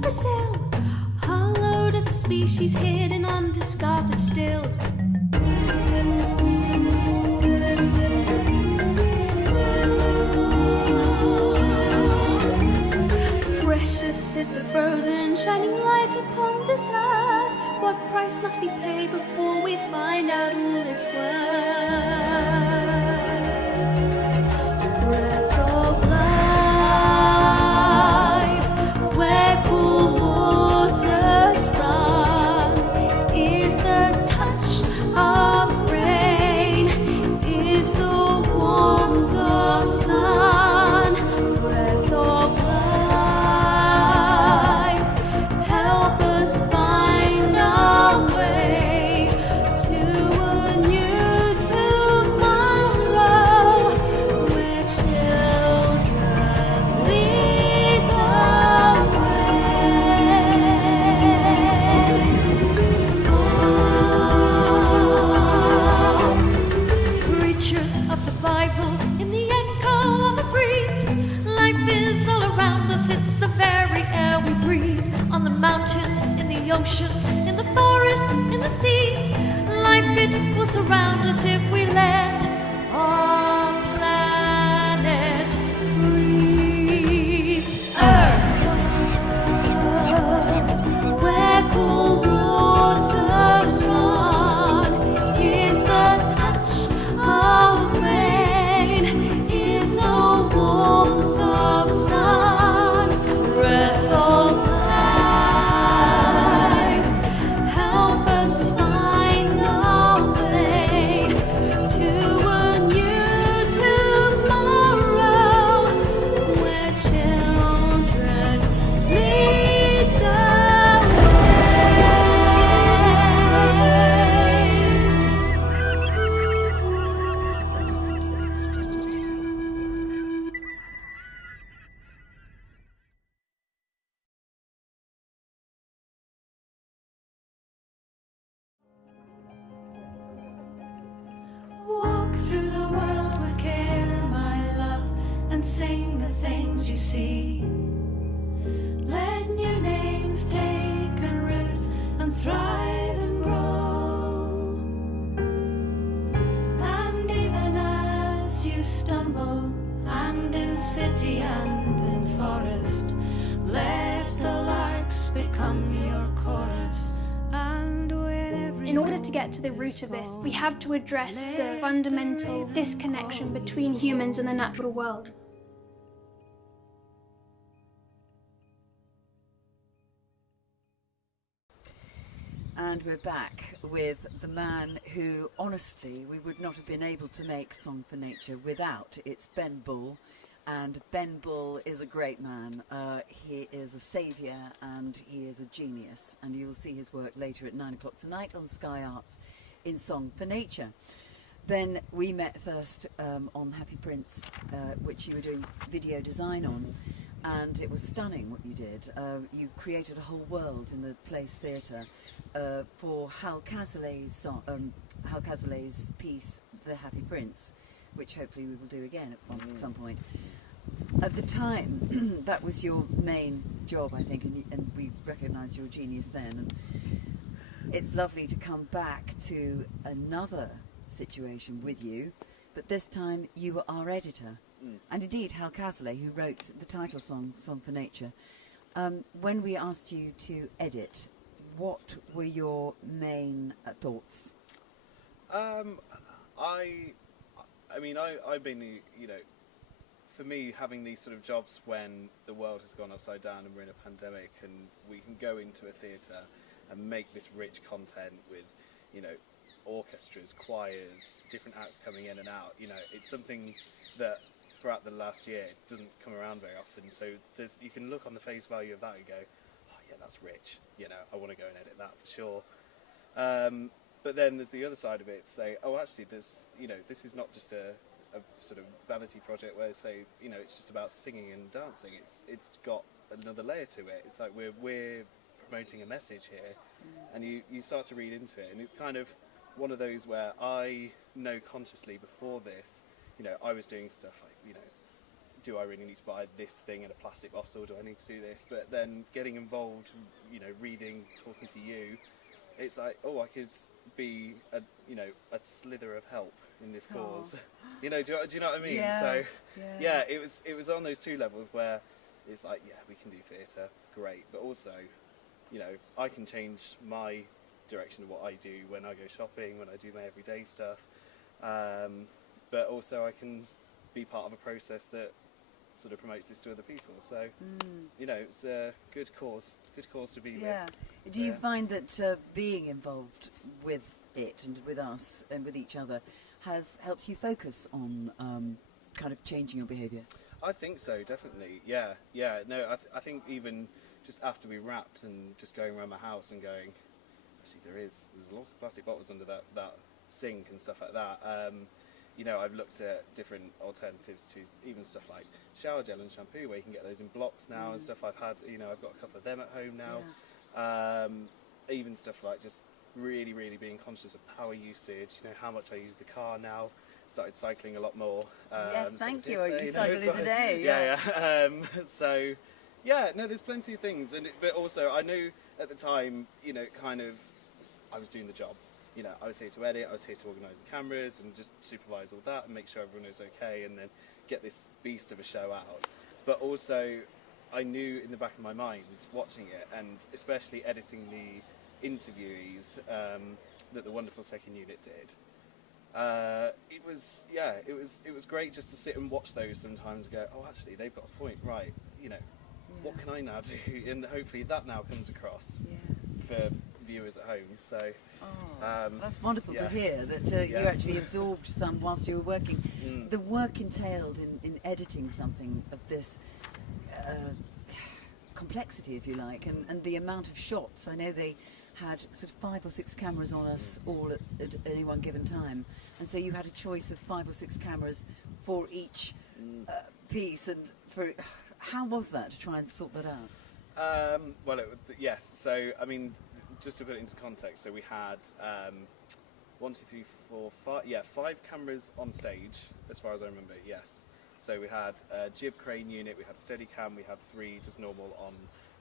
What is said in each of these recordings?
Brazil. Hello to the species hidden, undiscovered still. Precious is the frozen, shining light upon this earth. What price must be paid before we find out all its worth? Breath of life, where cool waters run, is the touch of rain, is the warmth of sun. Breath of life, help us find our way to a new tomorrow, where children lead the way. Creatures of survival in the echo of a breeze. Life is all around us, it's the very air we breathe. On the mountains, in the oceans, in the forests, in the seas. Life, it will surround us if we let our planet breathe. Earth, where cool waters run, is the touch of rain, is the warmth of sun. Breath of life, help us find our way to a new tomorrow, where children lead the Walk through the world with care, my love, and sing the things you see. Let new names take and root and thrive and grow. And even as you stumble, and in city and in forest, let the larks become your chorus. And in order to get to the root of this, we have to address the fundamental disconnection between humans and the natural world. And we're back with the man who, honestly, we would not have been able to make Song for Nature without. It's Ben Bull, and Ben Bull is a great man. He is a saviour and he is a genius, and you will see his work later at 9 o'clock tonight on Sky Arts in Song for Nature. Ben, we met first on Happy Prince, which you were doing video design on, and it was stunning what you did. You created a whole world in the Place Theatre for Hal Cazalet's piece, The Happy Prince, which hopefully we will do again at some point. At the time, that was your main job, I think, and we recognised your genius then. And it's lovely to come back to another situation with you, but this time you were our editor. And indeed, Hal Cazalet, who wrote the title song, Song for Nature. When we asked you to edit, what were your main thoughts? I've been, for me, having these sort of jobs when the world has gone upside down and we're in a pandemic and we can go into a theatre and make this rich content with, orchestras, choirs, different acts coming in and out. It's something that throughout the last year doesn't come around very often. So you can look on the face value of that and go, oh yeah, that's rich. I want to go and edit that for sure. But then there's the other side of it. Say, oh, actually, this is not just a sort of vanity project where it's just about singing and dancing. It's got another layer to it. It's like we're promoting a message here, and you start to read into it, and it's kind of one of those where I know consciously before this, I was doing stuff like do I really need to buy this thing in a plastic bottle? Do I need to do this? But then getting involved, you know, reading, talking to you, it's like, oh, I could be a slither of help in this cause. You know, do you know what I mean? Yeah, So yeah. it was on those two levels where it's like, yeah, we can do theatre, great, but also, you know, I can change my direction of what I do when I go shopping, when I do my everyday stuff, but also I can be part of a process that sort of promotes this to other people. So, you know, it's a good cause to be with. Do you find that being involved with it and with us and with each other has helped you focus on kind of changing your behaviour? I think so, definitely. Yeah. No, I think even just after we wrapped and just going around my house and going, actually there's lots of plastic bottles under that sink and stuff like that. You know, I've looked at different alternatives to even stuff like shower gel and shampoo, where you can get those in blocks now and stuff. I've got a couple of them at home now. Even stuff like just really, really being conscious of power usage. You know, how much I use the car now. Started cycling a lot more. Yes, thank you. Say, You cycled so, today. Yeah. So, yeah, no, there's plenty of things, but also I knew at the time, you know, kind of, I was doing the job. You know, I was here to edit, I was here to organise the cameras and just supervise all that and make sure everyone was okay and then get this beast of a show out. But also, I knew in the back of my mind, watching it, and especially editing the interviewees that the wonderful second unit did, it was great just to sit and watch those sometimes and go, oh, actually, they've got a point, right, you know, what can I now do? And hopefully that now comes across for viewers at home. So that's wonderful to hear that you actually absorbed some whilst you were working. The work entailed in editing something of this complexity, if you like, and the amount of shots. I know they had sort of 5 or 6 cameras on us all at any one given time, and so you had a choice of 5 or 6 cameras for each piece. And how was that to try and sort that out? Well, yes. So, I mean, just to put it into context, so we had 5 cameras on stage, as far as I remember. Yes. So we had a jib crane unit, we had Steadicam, we had 3 just normal on,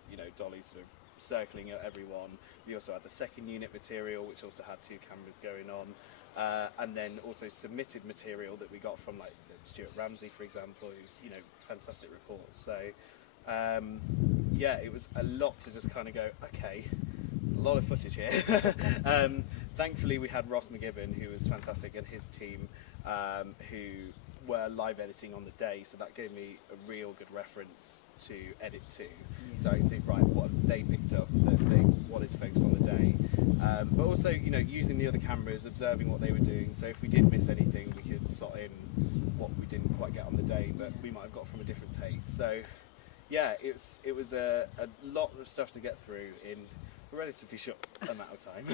you know, dollies sort of circling at everyone. We also had the second unit material, which also had 2 cameras going on, and then also submitted material that we got from like Stuart Ramsey, for example, who's, you know, fantastic reports. So it was a lot to just kind of go, okay, there's a lot of footage here. Thankfully we had Ross McGibbon, who was fantastic, and his team, who were live editing on the day, so that gave me a real good reference to edit to. So I can see, right, what have they picked up, what is focused on the day, but also, you know, using the other cameras, observing what they were doing, so if we did miss anything we could slot in what we didn't quite get on the day but we might have got from a different take. So yeah, it was a lot of stuff to get through in a relatively short amount of time.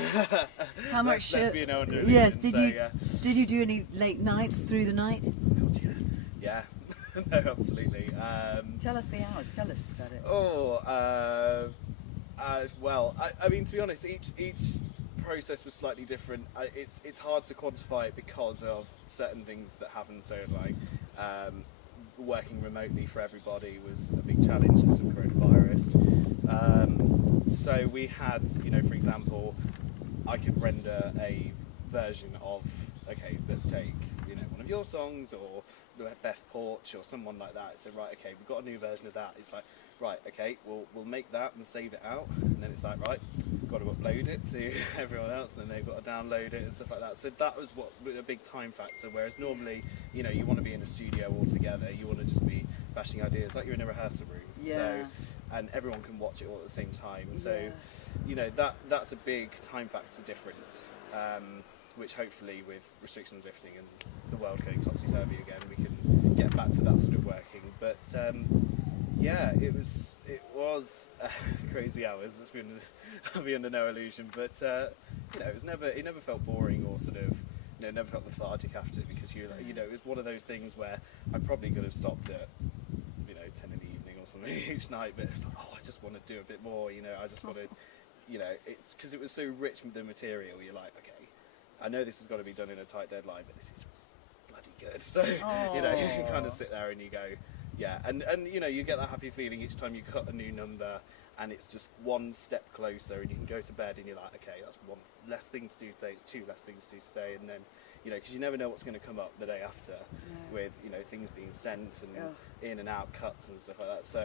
How much? Let's be an understatement. Yes. Did So, you do any late nights through the night? God, yeah. No, absolutely. Tell us the hours. Tell us about it. Well, I mean, to be honest, each process was slightly different. It's hard to quantify it because of certain things that happen. So, like, working remotely for everybody was a big challenge because of coronavirus. So we had, you know, for example, I could render a version of, okay, let's take, you know, one of your songs or Beth Porch or someone like that. So, right, okay, we've got a new version of that. It's like, right, okay, we'll make that and save it out. And then it's like, right, we've got to upload it to everyone else, and then they've got to download it and stuff like that. So that was a big time factor, whereas normally, you know, you want to be in a studio all together, you want to just be bashing ideas like you're in a rehearsal room. Yeah. So, and everyone can watch it all at the same time. So, you know, that's a big time factor difference, which hopefully with restrictions lifting and the world going topsy-turvy again, we can get back to that sort of working. But yeah, it was crazy hours. I'll be under no illusion. But you know, it never felt boring or sort of, you know, never felt lethargic after it, because you know, it was one of those things where I probably could have stopped at, you know, 10 in the evening or something each night, but it's like, oh, I just want to do a bit more. You know, I just want to, you know, it's because it was so rich with the material. You're like, okay, I know this has got to be done in a tight deadline, but this is bloody good. So, you know, you can kind of sit there and you go, Yeah, and you know, you get that happy feeling each time you cut a new number, and it's just one step closer, and you can go to bed and you're like, okay, that's one less thing to do today, it's two less things to do today, and then, you know, because you never know what's going to come up the day after with, you know, things being sent and in and out cuts and stuff like that. So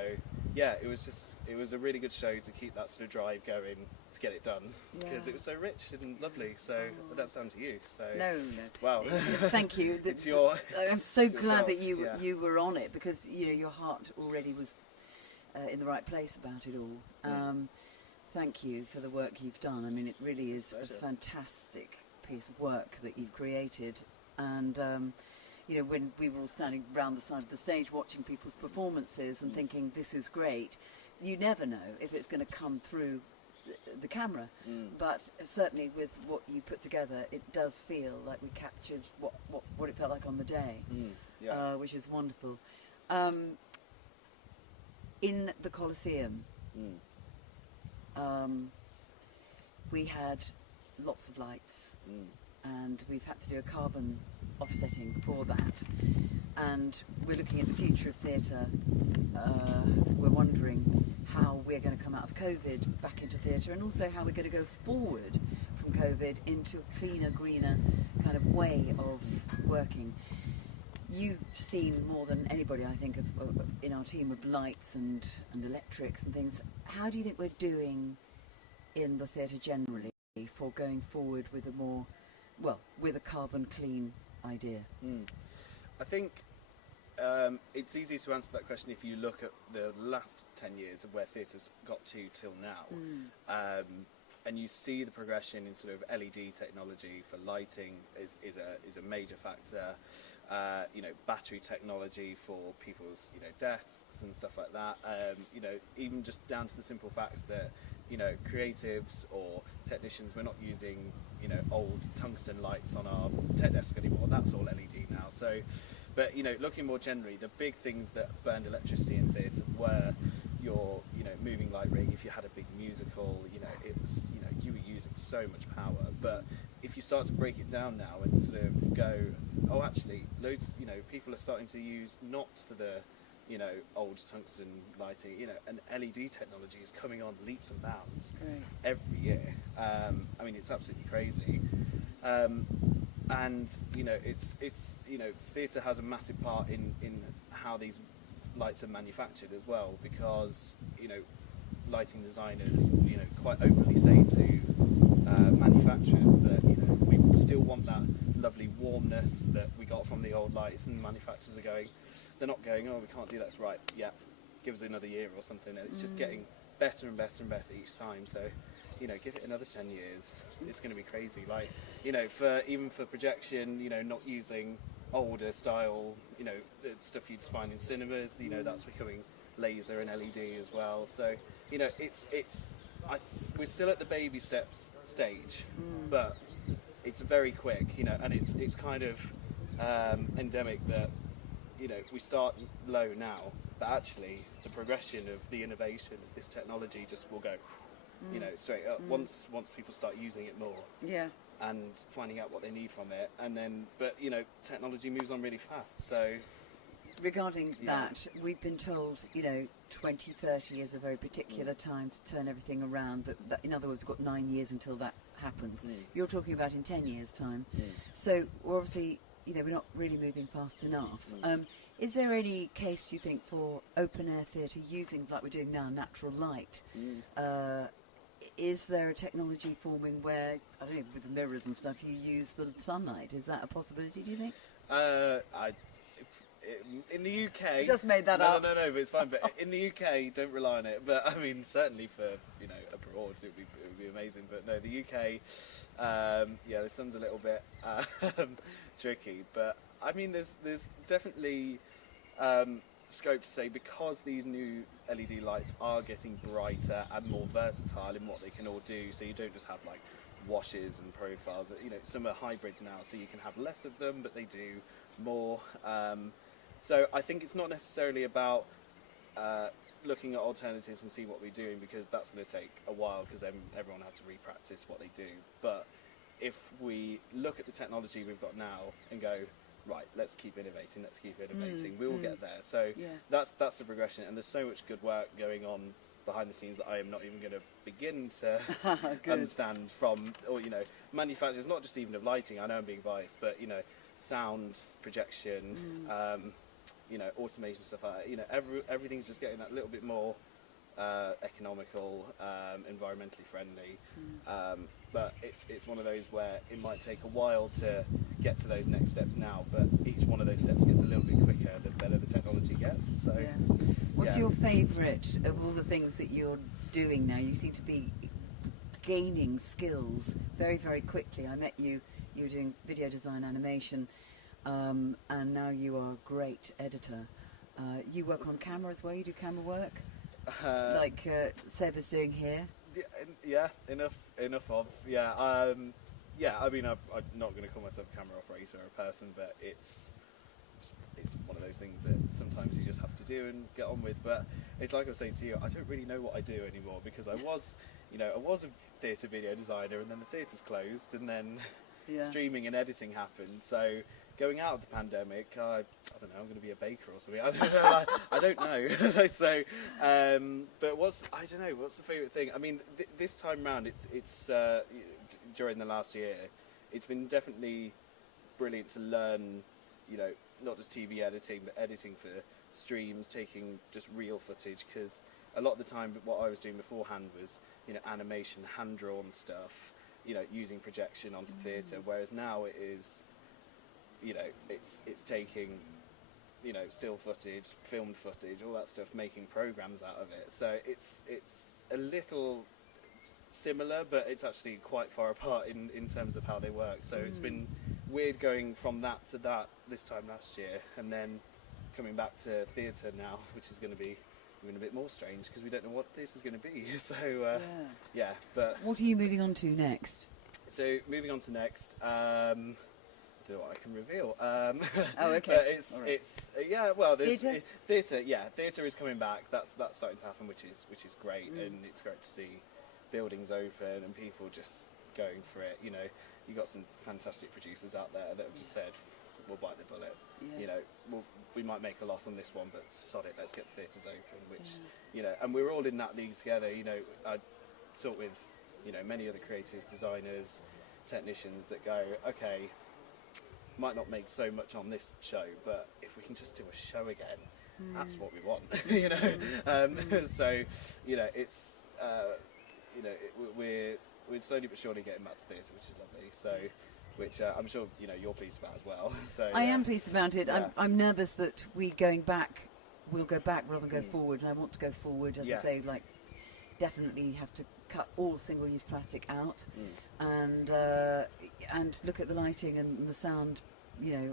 yeah, it was a really good show to keep that sort of drive going to get it done, because it was so rich and lovely. So but that's down to you. So No. wow. Thank you. It's your. I'm so it's your glad job. that you were on it, because you know your heart already was in the right place about it all. Thank you for the work you've done. I mean, it really is a fantastic piece of work that you've created. And you know, when we were all standing around the side of the stage watching people's performances and thinking this is great, you never know if it's going to come through the camera. But certainly with what you put together, it does feel like we captured what it felt like on the day, which is wonderful. In the Colosseum, we had lots of lights, and we've had to do a carbon offsetting for that. And we're looking at the future of theatre. We're wondering how we're going to come out of COVID back into theatre, and also how we're going to go forward from COVID into a cleaner, greener kind of way of working. You've seen more than anybody, I think, in our team of lights and electrics and things. How do you think we're doing in the theatre generally for going forward with a more, with a carbon clean idea? I think it's easy to answer that question if you look at the last 10 years of where theatre's got to till now. And you see the progression in sort of LED technology for lighting is a major factor. You know, battery technology for people's, you know, desks and stuff like that. You know, even just down to the simple facts that, you know, creatives or technicians, we're not using, you know, old tungsten lights on our tech desk anymore. That's all LED now. So, but you know, looking more generally, the big things that burned electricity in theatre were your, you know, moving light rig. If you had a big musical, you know, it was, you know, you were using so much power. But if you start to break it down now and sort of go, oh, actually, loads, you know, people are starting to use not the, you know, old tungsten lighting, you know, and LED technology is coming on leaps and bounds every year. I mean, it's absolutely crazy. And, you know, it's you know, theatre has a massive part in how these lights are manufactured as well, because, you know, lighting designers, you know, quite openly say to manufacturers that, you know, we still want that lovely warmness that we got from the old lights, and manufacturers are going, they're not going, oh, we can't do that, it's right, yeah, give us another year or something, and it's just getting better and better and better each time. So, you know, give it another 10 years, it's going to be crazy. Like, you know, even for projection, you know, not using older style, you know, the stuff you'd find in cinemas, you know, that's becoming laser and LED as well. So, you know, we're still at the baby steps stage, but it's very quick, you know, and it's kind of endemic that, you know, we start low now, but actually the progression of the innovation of this technology just will go, you know, straight up once people start using it more. Yeah. And finding out what they need from it, and then, but you know, technology moves on really fast. So, regarding that, we've been told, you know, 2030 is a very particular time to turn everything around. That, in other words, we've got 9 years until that happens. You're talking about in 10 years' time. So, we're obviously, you know, we're not really moving fast enough. Is there any case, do you think, for open air theatre using, like we're doing now, natural light? Is there a technology forming where, I don't know, with the mirrors and stuff, you use the sunlight? Is that a possibility, do you think? In the UK... You just made that up. No, but it's fine. But in the UK, don't rely on it. But, I mean, certainly for, you know, abroad, it would be amazing. But, no, the UK, yeah, the sun's a little bit tricky. But, I mean, there's definitely scope to say, because these new LED lights are getting brighter and more versatile in what they can all do, so you don't just have like washes and profiles, you know, some are hybrids now, so you can have less of them but they do more. So I think it's not necessarily about looking at alternatives and see what we're doing, because that's going to take a while, because then everyone has to re-practice what they do. But if we look at the technology we've got now and go, right, let's keep innovating, we will get there. So Yeah. that's the progression, and there's so much good work going on behind the scenes that I am not even going to begin to Good. understand from, or manufacturers, not just even of lighting. I know I'm being biased, but sound, projection, automation, stuff like that. Everything's just getting that little bit more economical, environmentally friendly. But it's one of those where it might take a while to get to those next steps now, but each one of those steps gets a little bit quicker the better the technology gets. So, Yeah. What's your favourite of all the things that you're doing now? You seem to be gaining skills very, very quickly. I met you were doing video design, animation, and now you are a great editor. You work on camera as well, you do camera work? Like Seb is doing here? Yeah, enough of. Yeah, I mean, I'm not going to call myself a camera operator or a person, but it's one of those things that sometimes you just have to do and get on with. But it's like I was saying to you, I don't really know what I do anymore, because I was a theatre video designer, and then the theatre's closed, and then streaming and editing happened. So going out of the pandemic, I don't know, I'm going to be a baker or something. I don't know. So, but what's the favourite thing? I mean, this time round, it's during the last year, it's been definitely brilliant to learn, not just TV editing, but editing for streams, taking just real footage, because a lot of the time what I was doing beforehand was, animation, hand-drawn stuff, using projection onto theatre, whereas now it is, it's taking, still footage, filmed footage, all that stuff, making programs out of it. So it's a little similar, but it's actually quite far apart in terms of how they work. So it's been weird going from that to that this time last year, and then coming back to theatre now, which is going to be even a bit more strange, because we don't know what theatre's going to be. So yeah, but what are you moving on to next? So moving on to next, I don't know what I can reveal. Oh, okay. But it's there's Theatre? Theatre is coming back. That's starting to happen, which is great, and it's great to see buildings open and people just going for it. You got some fantastic producers out there that have just said, we'll bite the bullet. Yeah. We might make a loss on this one, but sod it, let's get the theatres open. Which and we're all in that league together. I talk with many other creatives, designers, technicians that go, okay, might not make so much on this show, but if we can just do a show again, that's what we want. So it's we're slowly but surely getting back to theatre, which is lovely. So, which I'm sure you're pleased about as well. So I am pleased about it. Yeah. I'm nervous that we'll go back rather than go forward, and I want to go forward, as I say, like definitely have to cut all single-use plastic out, and look at the lighting and the sound,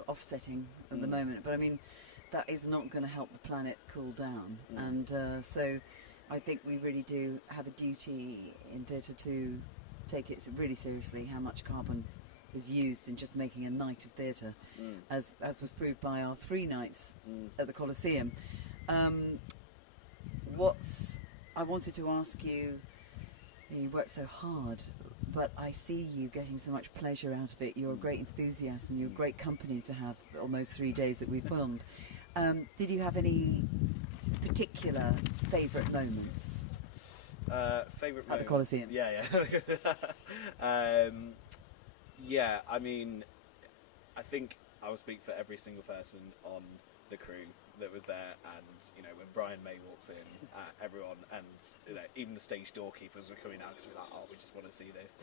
offsetting at the moment. But I mean, that is not going to help the planet cool down, and so I think we really do have a duty in theatre to take it really seriously, how much carbon is used in just making a night of theatre, as was proved by our 3 nights at the Coliseum. I wanted to ask you, you work so hard, but I see you getting so much pleasure out of it. You're a great enthusiast, and you're a great company to have almost 3 days that we filmed. Did you have any particular favourite moments? Favourite at the Coliseum? Yeah. Yeah, I mean, I think I will speak for every single person on the crew that was there, and when Brian May walks in, everyone, and even the stage doorkeepers were coming out because we're like, oh, we just want to see this.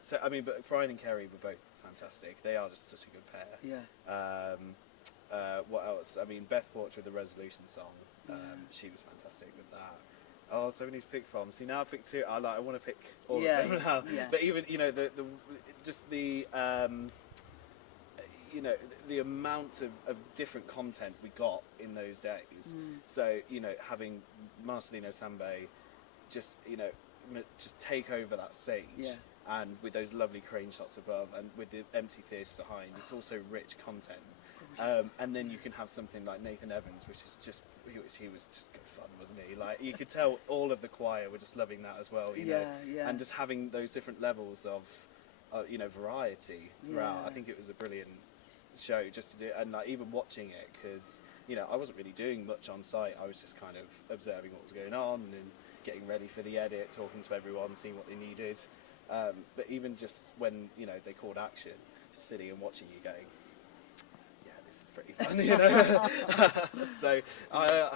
So I mean, but Brian and Kerry were both fantastic. They are just such a good pair. Yeah. What else? I mean, Beth Porch with the Resolution song, she was fantastic with that. Oh, so many to pick from. See, now I picked 2. I want to pick all of them now. Yeah. But even the amount of different content we got in those days. So having Marcelino Sambe just take over that stage, and with those lovely crane shots above, and with the empty theatre behind, it's also rich content. And then you can have something like Nathan Evans, which he was just good fun, wasn't he? Like, you could tell all of the choir were just loving that as well, and just having those different levels of variety throughout. I think it was a brilliant show just to do, and like even watching it, because you know I wasn't really doing much on site. I was just kind of observing what was going on and getting ready for the edit, talking to everyone, seeing what they needed. But even just when you know they called action, just sitting and watching you going, yeah, this is pretty fun, you know. So I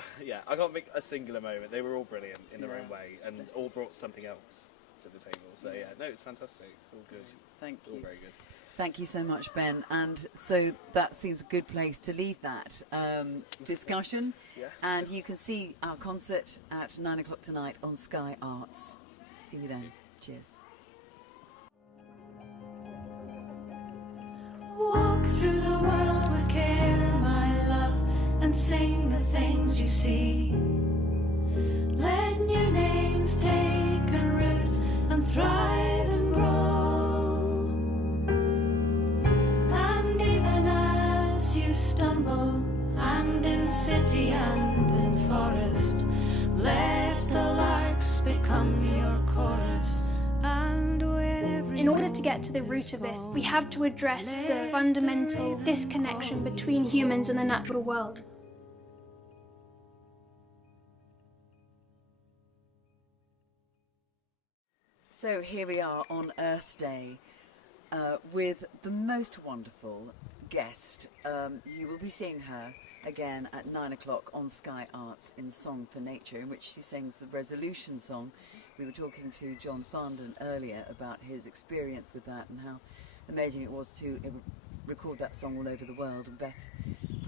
can't pick a singular moment. They were all brilliant in their own way, and all brought something else to the table. So yeah, no, it's fantastic. It's all good. Thank It's all very good. Thank you so much, Ben. And so that seems a good place to leave that discussion. Yeah. And you can see our concert at 9 o'clock tonight on Sky Arts. See you then. Cheers. Walk through the world with care, my love, and sing the things you see. Let new names take a root and thrive and grow. And even as you stumble, and in city and in forest, let the larks become your chorus. And in order to get to the root of this, we have to address the fundamental disconnection between humans and the natural world. So here we are on Earth Day with the most wonderful guest. You will be seeing her again at 9 o'clock on Sky Arts in Song for Nature, in which she sings the Resolution song. We were talking to John Farndon earlier about his experience with that and how amazing it was to record that song all over the world. And Beth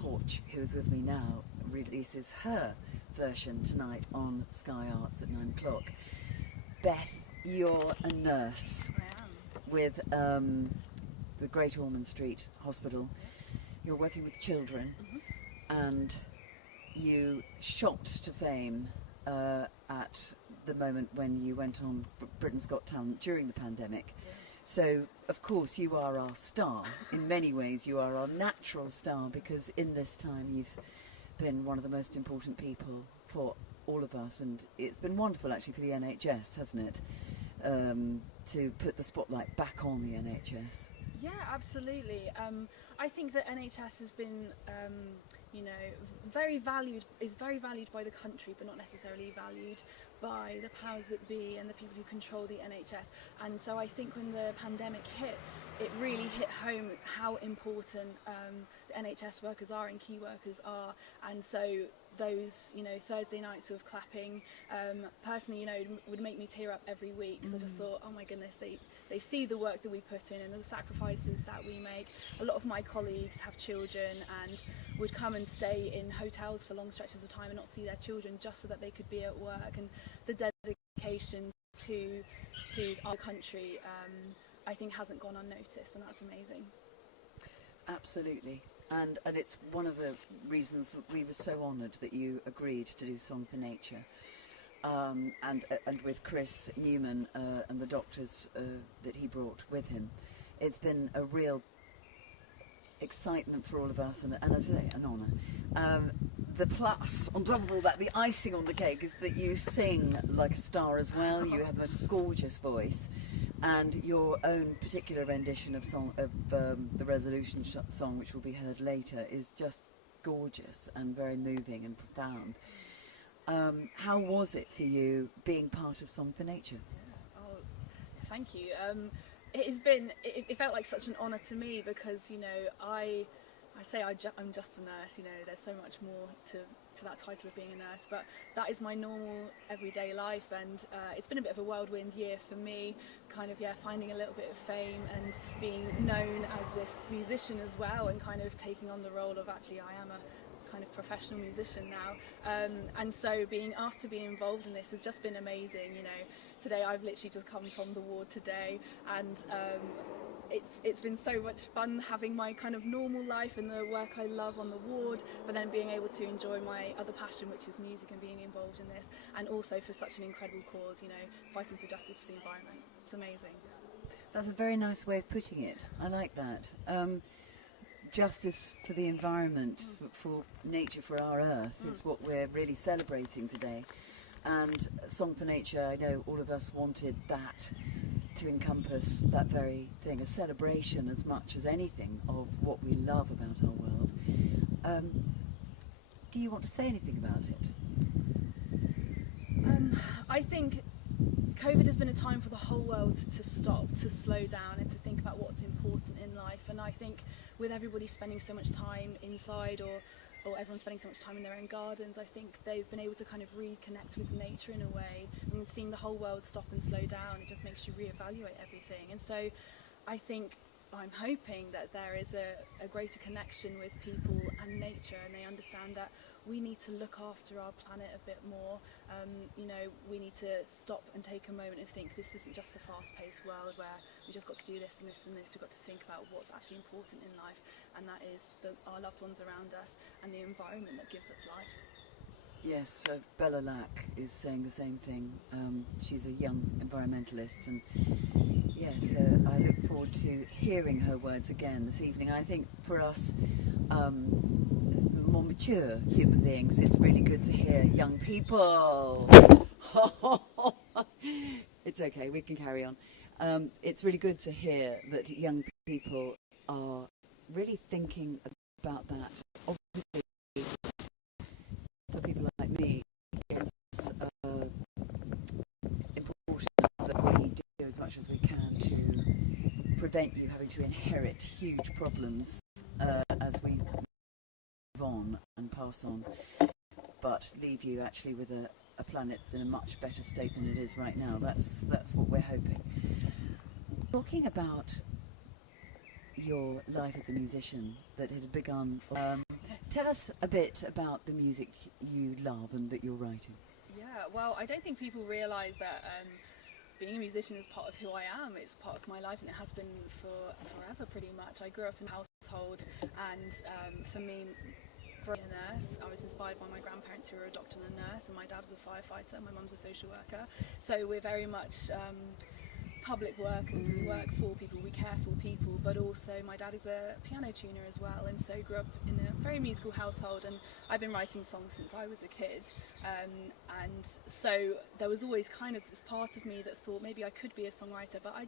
Porch, who is with me now, releases her version tonight on Sky Arts at 9 o'clock. Beth, you're a nurse with the Great Ormond Street Hospital. You're working with children, and you shot to fame at the moment when you went on Britain's Got Talent during the pandemic. So, of course, you are our star. In many ways, you are our natural star, because in this time you've been one of the most important people for all of us, and it's been wonderful actually for the NHS, hasn't it, to put the spotlight back on the NHS. Yeah, absolutely. I think that NHS has been, very valued by the country, but not necessarily valued by the powers that be and the people who control the NHS. And so I think when the pandemic hit, it really hit home how important the NHS workers are and key workers are. And so those, Thursday nights of clapping, personally, would make me tear up every week, because I just thought, oh my goodness, they see the work that we put in and the sacrifices that we make. A lot of my colleagues have children and would come and stay in hotels for long stretches of time and not see their children just so that they could be at work. And the dedication to our country, I think, hasn't gone unnoticed, and that's amazing. Absolutely. And it's one of the reasons that we were so honoured that you agreed to do Song for Nature. And with Chris Newman and the doctors that he brought with him. It's been a real excitement for all of us, and as I say, an honour. The plus, on top of all that, the icing on the cake, is that you sing like a star as well. You have the most gorgeous voice, and your own particular rendition of the Resolution song, which will be heard later, is just gorgeous and very moving and profound. How was it for you being part of Song for Nature? Oh, thank you. It felt like such an honour to me, because I'm just a nurse. There's so much more to that title of being a nurse, but that is my normal everyday life, and it's been a bit of a whirlwind year for me, finding a little bit of fame and being known as this musician as well, and kind of taking on the role of, actually, I am a kind of professional musician now, and so being asked to be involved in this has just been amazing. Today I've literally just come from the ward today, and it's been so much fun having my kind of normal life and the work I love on the ward, but then being able to enjoy my other passion, which is music, and being involved in this, and also for such an incredible cause, fighting for justice for the environment. It's amazing. That's a very nice way of putting it. I like that. Justice for the environment, for nature, for our earth, is what we're really celebrating today. And Song for Nature, I know all of us wanted that to encompass that very thing, a celebration as much as anything of what we love about our world. Do you want to say anything about it? I think COVID has been a time for the whole world to stop, to slow down and to think about what's important in life. And I think with everybody spending so much time inside or everyone spending so much time in their own gardens, I think they've been able to kind of reconnect with nature in a way. And seeing the whole world stop and slow down, it just makes you reevaluate everything. And so I think I'm hoping that there is a greater connection with people and nature, and they understand that we need to look after our planet a bit more. You know, we need to stop and take a moment and think this isn't just a fast-paced world where we just got to do this and this and this. We've got to think about what's actually important in life, and that is our loved ones around us and the environment that gives us life. Yes, Bella Lack is saying the same thing. She's a young environmentalist, and yes, I look forward to hearing her words again this evening. I think for us more mature human beings, it's really good to hear young people. It's okay, we can carry on. It's really good to hear that young people are really thinking about that. Obviously, for people like me, it's important that we do as much as we can to prevent you having to inherit huge problems as we move on and pass on, but leave you actually with a planet that's in a much better state than it is right now. That's what we're hoping. Talking about your life as a musician that had begun, tell us a bit about the music you love and that you're writing. Yeah, well, I don't think people realise that being a musician is part of who I am. It's part of my life, and it has been for forever pretty much. I grew up in a household, and for me, growing up a nurse, I was inspired by my grandparents who were a doctor and a nurse, and my dad was a firefighter, my mum's a social worker. So we're very much public workers. We work for people, we care for people, but also my dad is a piano tuner as well, and so grew up in a very musical household, and I've been writing songs since I was a kid, and so there was always kind of this part of me that thought maybe I could be a songwriter, but I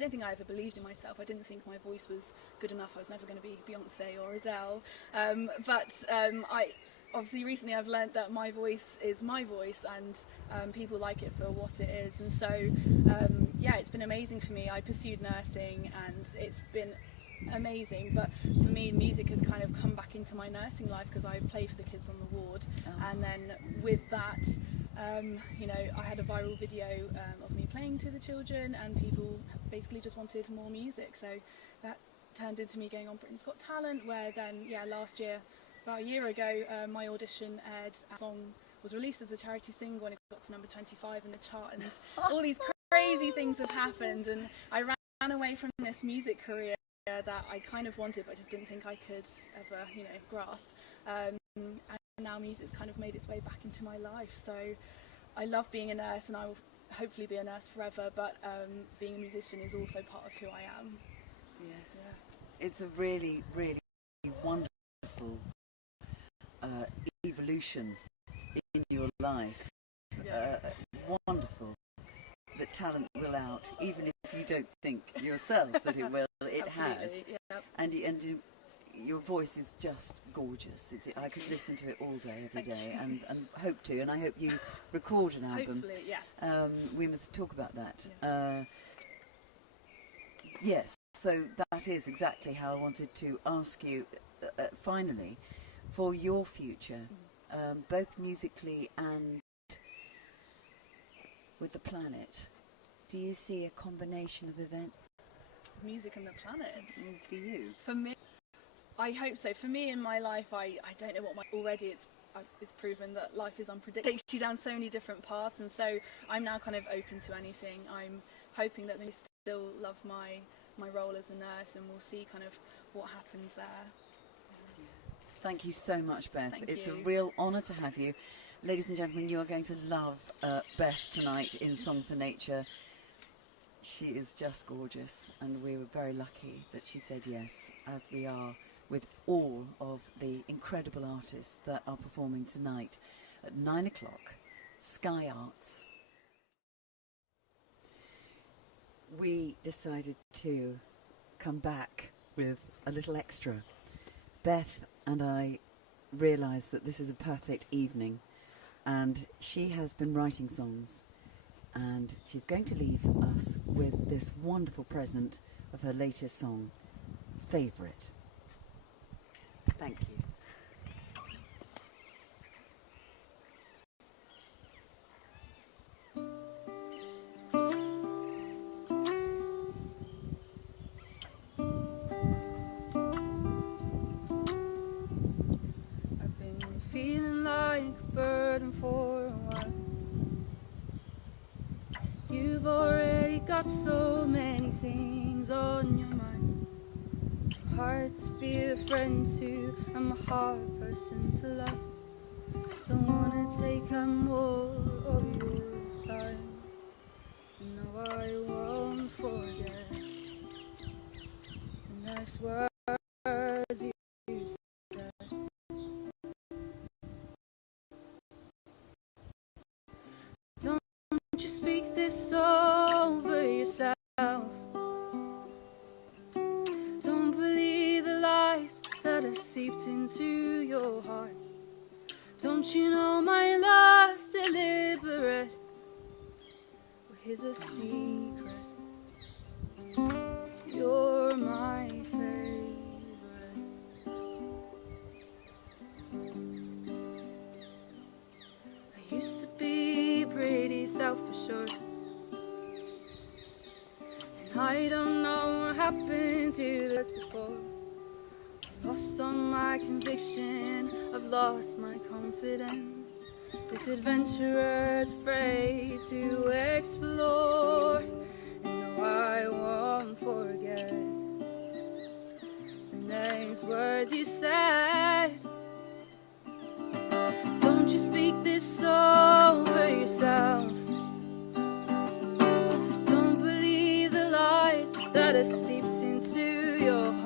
don't think I ever believed in myself. I didn't think my voice was good enough. I was never going to be Beyonce or Adele, obviously recently I've learned that my voice is my voice, and people like it for what it is, and so yeah, it's been amazing for me. I pursued nursing and it's been amazing, but for me music has kind of come back into my nursing life because I play for the kids on the ward, and then with that you know, I had a viral video of me playing to the children, and people basically just wanted more music, so that turned into me going on Britain's Got Talent, where then last year, about a year ago, my audition aired, and the song was released as a charity single, and it got to number 25 in the chart, and all these crazy things have happened, and I ran away from this music career that I kind of wanted but just didn't think I could ever, you know, grasp, and now music's kind of made its way back into my life. So I love being a nurse, and I will hopefully be a nurse forever, but being a musician is also part of who I am. Yes. Yeah. It's a really, really wonderful evolution in your life. Wonderful that talent will out, even if you don't think yourself that it will. It has, and your voice is just gorgeous. I could listen to it all day, every day, and hope to. And I hope you record an album. Hopefully, yes. We must talk about that. Yes. So that is exactly how I wanted to ask you. Finally, for your future, both musically and with the planet, do you see a combination of events? Music and the planet? For you? For me, I hope so. For me in my life, I don't know what already it's proven that life is unpredictable. It takes you down so many different paths, and so I'm now kind of open to anything. I'm hoping that they still love my role as a nurse, and we'll see kind of what happens there. Thank you so much, Beth. It's a real honour to have you. Ladies and gentlemen, you are going to love Beth tonight in Song for Nature. She is just gorgeous, and we were very lucky that she said yes, as we are with all of the incredible artists that are performing tonight at 9 o'clock, Sky Arts. we decided to come back with a little extra. Beth and I realised that this is a perfect evening, and she has been writing songs, and she's going to leave us with this wonderful present of her latest song, Favourite. Thank you. I've been feeling like a burden for a while. You've already got so many things on your mind. I'm hard to be a friend to, I'm a hard person to love. Don't wanna take up more of your time. No, I won't forget the next words you said. Don't you speak this over yourself. Don't believe the lies that have seeped into your heart. Don't you know my love's deliberate? Well, here's a secret. You're my favorite. I used to be pretty self-assured, and I don't know what happened to this before. I've lost all my conviction, I've lost my confidence. This adventurer's afraid to explore. And no, I won't forget the next words you said. Don't you speak this over yourself. Don't believe the lies that have seeped into your heart.